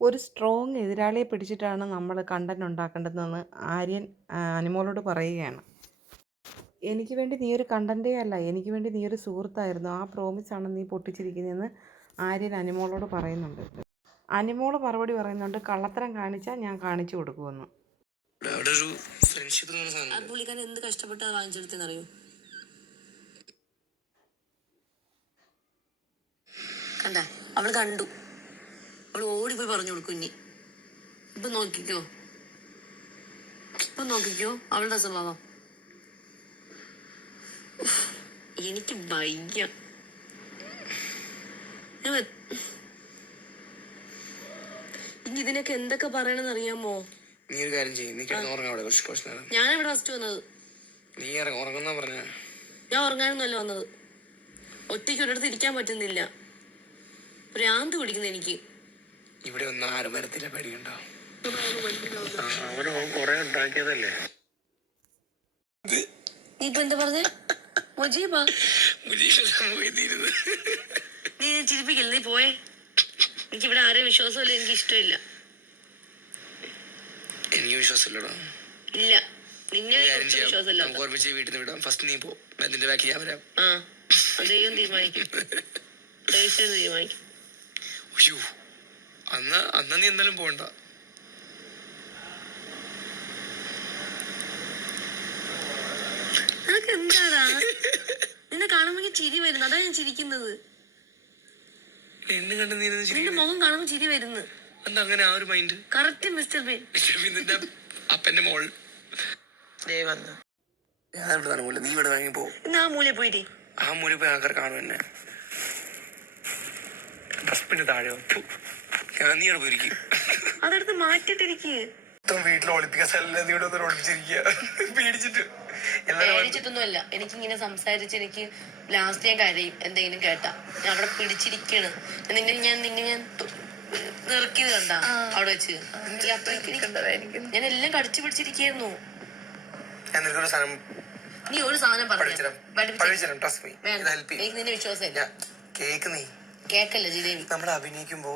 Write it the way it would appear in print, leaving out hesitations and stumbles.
ഒരു സ്ട്രോങ് എതിരാളിയെ പിടിച്ചിട്ടാണ് നമ്മൾ കണ്ടന്റ് ഉണ്ടാക്കേണ്ടതെന്ന് ആര്യൻ അനുമോളോട് പറയുകയാണ്. എനിക്ക് വേണ്ടി നീ ഒരു കണ്ടന്റേ അല്ല, എനിക്ക് വേണ്ടി നീ ഒരു സുഹൃത്തായിരുന്നു. ആ പ്രോമിസാണ് നീ പൊട്ടിച്ചിരിക്കുന്നതെന്ന് ആര്യൻ അനുമോളോട് പറയുന്നുണ്ട്. അനുമോള് മറുപടി പറയുന്നുണ്ട്, കള്ളത്തരം കാണിച്ചാൽ ഞാൻ കാണിച്ചു കൊടുക്കുമെന്ന്. പുള്ളിക്കാരൻ എന്ത് കഷ്ടപ്പെട്ട് അത് വാങ്ങിച്ചെടുത്തെന്നറിയോ? കണ്ട, അവള് കണ്ടു, അവള് ഓടിപ്പോയി പറഞ്ഞു കൊടുക്കും. ഇപ്പൊ നോക്കിക്കോ, അവളുടെ സ്വഭാവം. എനിക്ക് വയ്യ. ഇനി ഇതിനൊക്കെ എന്തൊക്കെ പറയണെന്ന് അറിയാമോ? നീ ഒരു കാര്യം ചെയ്യും, നീ കിടന്നുറങ്ങാം. ഞാനിവിടെ ഫസ്റ്റ് വന്നത്. നീ ഉറങ്ങുന്ന പറഞ്ഞ? ഞാൻ ഉറങ്ങാനൊന്നുമല്ല വന്നത്. ഒറ്റയ്ക്ക് ഒരിടത്ത് ഇരിക്കാൻ പറ്റുന്നില്ല, ഭ്രാന്ത് പിടിക്കുന്ന എനിക്ക്. ഇവിടെ ഒന്നും ആരും വരത്തില്ല, പേടിയുണ്ടോ? കൊറേ ഉണ്ടാക്കിയതല്ലേ. നീ ഇപ്പൊ എന്താ പറഞ്ഞേ? നീ ചിരിപ്പിക്കില്ല, നീ പോയേ. എനിക്കിവിടെ ആരെയും വിശ്വാസമില്ല, എനിക്ക് ഇഷ്ടമില്ല. എനിക്ക് വിശ്വാസമില്ലടോ. ഇല്ല, നിന്നെ വിശ്വാസമില്ല. വീട്ടിൽ നിന്ന് വിടാം. ഫസ്റ്റ് നീ പോ, നിന്റെ ബാക്കി ഞാൻ വരാം. ആ, ദൈവം തീരുമാനിക്കും. തീരുമാനിക്കും. അന്ന് നീ എന്തായാലും പോണ്ട. അതൊക്കെ എന്താടാ? നിന്നെ കാണുമ്പോ ചിരി വരുന്നു, അതാ ഞാൻ ചിരിക്കുന്നത്. എന്നെ കണ്ട് നീ നിന്റെ മുഖം കാണുമ്പോ ചിരി വരുന്നു. എന്താ അങ്ങനെ ആ ഒരു മൈൻഡ്? Correct mister been. നിന്റെ അപ്പന്റെ മോൾ ഞാനിവിടെ മൂല, നീ ഇവിടെ വാങ്ങി പോ. ആ മൂലയിൽ പോയിട്ട് ആ മൂല പോയി ആൾക്കാർ കാണും എന്നെ. ഡസ്റ്റ്ബിന്റെ താഴെ നീ അവിടെ പോയിരിക്കും. അതെടുത്ത് മാറ്റിട്ടിരിക്കുക. വീട്ടിൽ പേടിച്ചിട്ടൊന്നുമല്ല. എനിക്കിങ്ങനെ സംസാരിച്ച് എനിക്ക് ലാസ്റ്റ് ഞാൻ കരയും എന്തെങ്കിലും കേട്ടാ. ഞാൻ അവിടെ പിടിച്ചിരിക്കണ്. നിന്നെ ഞാൻ നിറക്കിയത് കണ്ടാ അവിടെ വെച്ച്. ഞാൻ എല്ലാം കടിച്ചു പിടിച്ചിരിക്കുന്നു. നീ ഒരു സാധനം പറഞ്ഞു നിന്നെ വിശ്വാസം കേക്കല്ല ജിലേബി. നമ്മൾ അഭിനയിക്കുമ്പോ